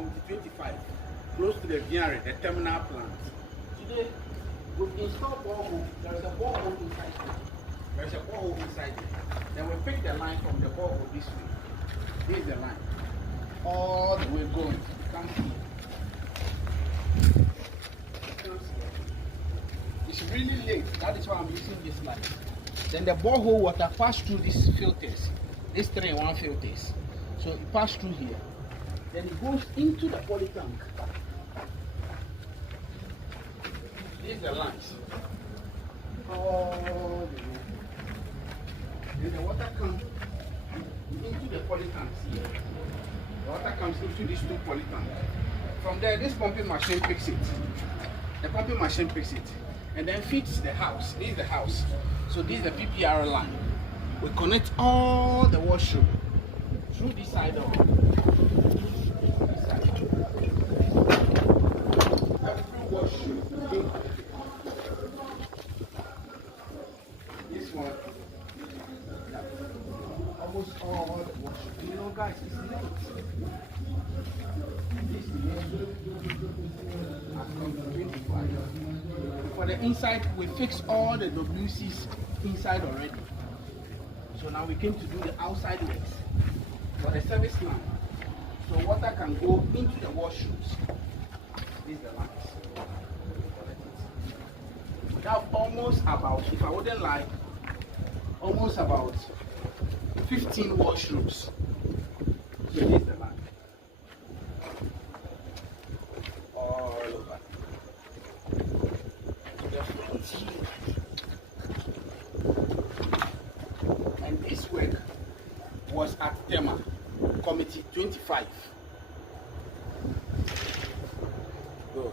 Committee 25, close to the Viary, the terminal plant. Today, we've installed borehole. There is a borehole inside here. There is a borehole inside here. Then we pick the line from the borehole this way. This is the line. All the way going. You can't see. It's really late. That is why I'm using this line. Then the borehole water pass through these filters. These 3-in-1 filters. So it passes through here. Then it goes into the poly tank. These are the lines. All the way. Then the water comes into the poly tanks here. The water comes into these 2 poly tanks. From there, this pumping machine picks it. The pumping machine picks it. And then feeds the house. This is the house. So this is the PPR line. We connect all the washroom through this side of it. Every washroom. This one. Almost all the washroom. You know, guys, it's late. This for the inside, we fix all the WCs inside already. So now we came to do the outside legs for the service line. So water can go into the washrooms. These are the lines. We have almost about, if I wouldn't lie, almost about 15 washrooms. So this is the line. All over. The front here. And this work was at Tema, Committee 25. Good.